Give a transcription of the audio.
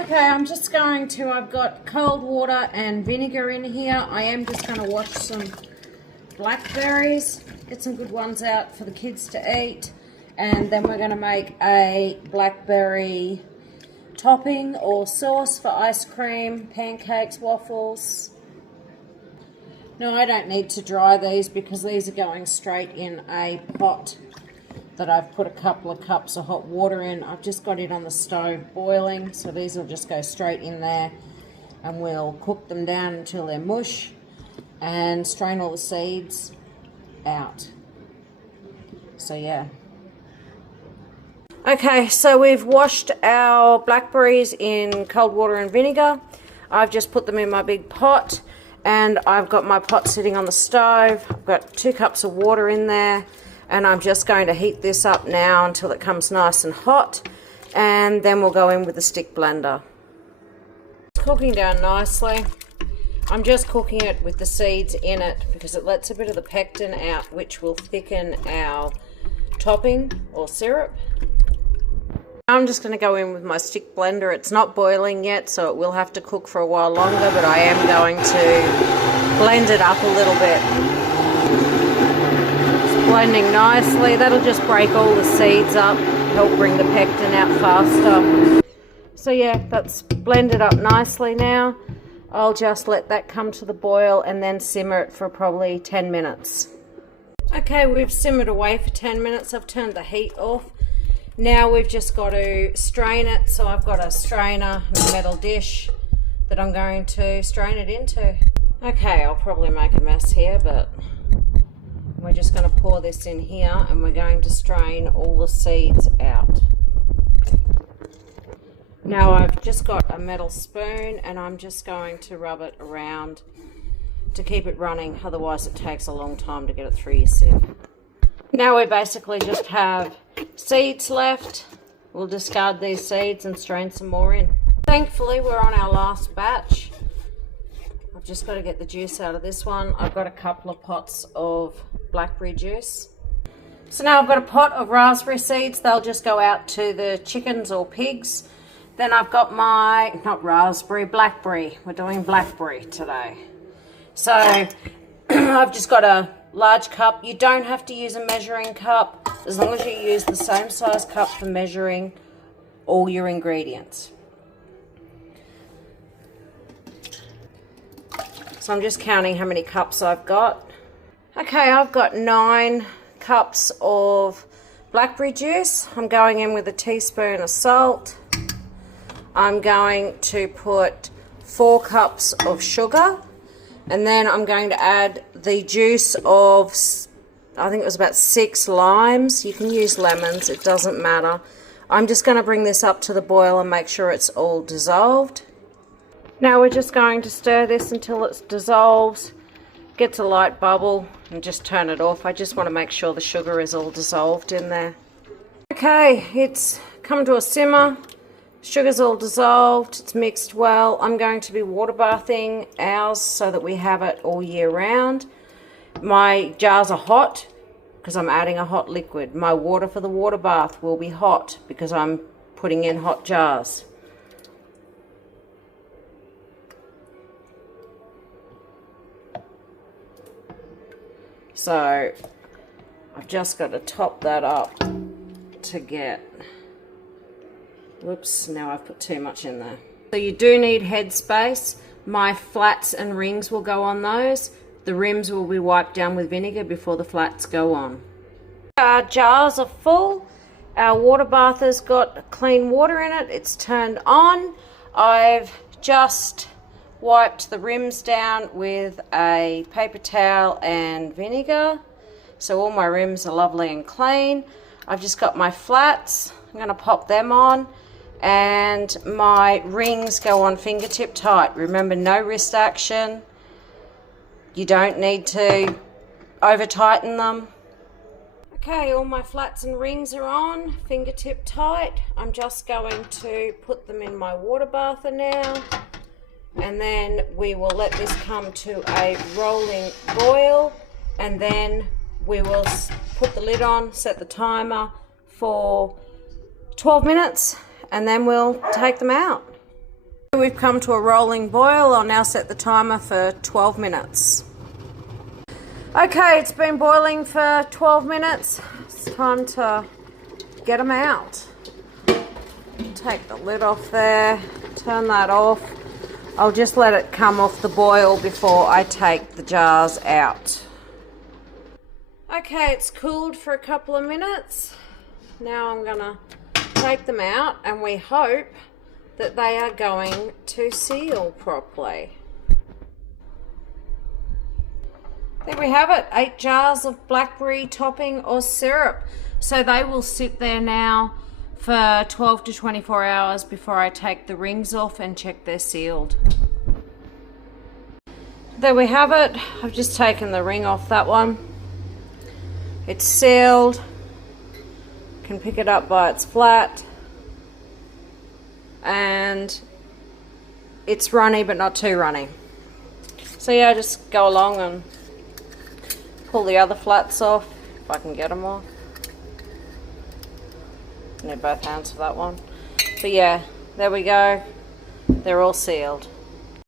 Okay, I've got cold water and vinegar in here. I am just going to wash some blackberries, get some good ones out for the kids to eat. And then we're going to make a blackberry topping or sauce for ice cream, pancakes, waffles. No, I don't need to dry these because these are going straight in a pot that I've put a couple of cups of hot water in. I've just got it on the stove boiling, so these will just go straight in there and we'll cook them down until they're mush and strain all the seeds out. So yeah. Okay, so we've washed our blackberries in cold water and vinegar. I've just put them in my big pot and I've got my pot sitting on the stove. I've got 2 cups of water in there and I'm just going to heat this up now until it comes nice and hot, and then we'll go in with the stick blender. It's cooking down nicely. I'm just cooking it with the seeds in it because it lets a bit of the pectin out, which will thicken our topping or syrup. I'm just going to go in with my stick blender. It's not boiling yet, so it will have to cook for a while longer, but I am going to blend it up a little bit. It's blending nicely. That'll just break all the seeds up, help bring the pectin out faster. So yeah, that's blended up nicely now. I'll just let that come to the boil and then simmer it for probably 10 minutes. Okay, we've simmered away for 10 minutes. I've turned the heat off. Now we've just got to strain it. So I've got a strainer and a metal dish that I'm going to strain it into. Okay, I'll probably make a mess here, but we're just going to pour this in here and we're going to strain all the seeds out. Now I've just got a metal spoon and I'm just going to rub it around to keep it running, otherwise it takes a long time to get it through your sieve. Now we basically just have seeds left. We'll discard these seeds and strain some more in. Thankfully we're on our last batch. I've just got to get the juice out of this one. I've got a couple of pots of blackberry juice. So now I've got a pot of raspberry seeds. They'll just go out to the chickens or pigs. Then I've got my, not raspberry, blackberry. We're doing blackberry today. So I've just got a large cup. You don't have to use a measuring cup as long as you use the same size cup for measuring all your ingredients. So I'm just counting how many cups I've got. Okay, I've got 9 cups of blackberry juice. I'm going in with a teaspoon of salt. I'm going to put 4 cups of sugar. And then I'm going to add the juice of, I think it was about 6 limes. You can use lemons, it doesn't matter. I'm just going to bring this up to the boil and make sure it's all dissolved. Now we're just going to stir this until it dissolves, gets a light bubble, and just turn it off. I just want to make sure the sugar is all dissolved in there. Okay, it's come to a simmer. Sugar's all dissolved, it's mixed well. I'm going to be water bathing ours so that we have it all year round. My jars are hot because I'm adding a hot liquid. My water for the water bath will be hot because I'm putting in hot jars. So I've just got to top that up to get... Whoops, now I've put too much in there. So you do need head space. My flats and rings will go on those. The rims will be wiped down with vinegar before the flats go on. Our jars are full. Our water bath has got clean water in it. It's turned on. I've just wiped the rims down with a paper towel and vinegar. So all my rims are lovely and clean. I've just got my flats. I'm going to pop them on. And my rings go on fingertip tight. Remember, no wrist action. You don't need to over tighten them. Okay, all my flats and rings are on, fingertip tight. I'm just going to put them in my water bather now. And then we will let this come to a rolling boil. And then we will put the lid on, set the timer for 12 minutes. And then we'll take them out. We've come to a rolling boil. I'll now set the timer for 12 minutes. Okay, it's been boiling for 12 minutes. It's time to get them out. Take the lid off there, turn that off. I'll just let it come off the boil before I take the jars out. Okay, it's cooled for a couple of minutes. Now I'm gonna take them out and we hope that they are going to seal properly. There we have it, 8 jars of blackberry topping or syrup. So they will sit there now for 12 to 24 hours before I take the rings off and check they're sealed. There we have it. I've just taken the ring off that one. It's sealed. Can pick it up by its flat. And it's runny but not too runny. So yeah, just go along and pull the other flats off if I can get them off. I need both hands for that one. But yeah, there we go. They're all sealed.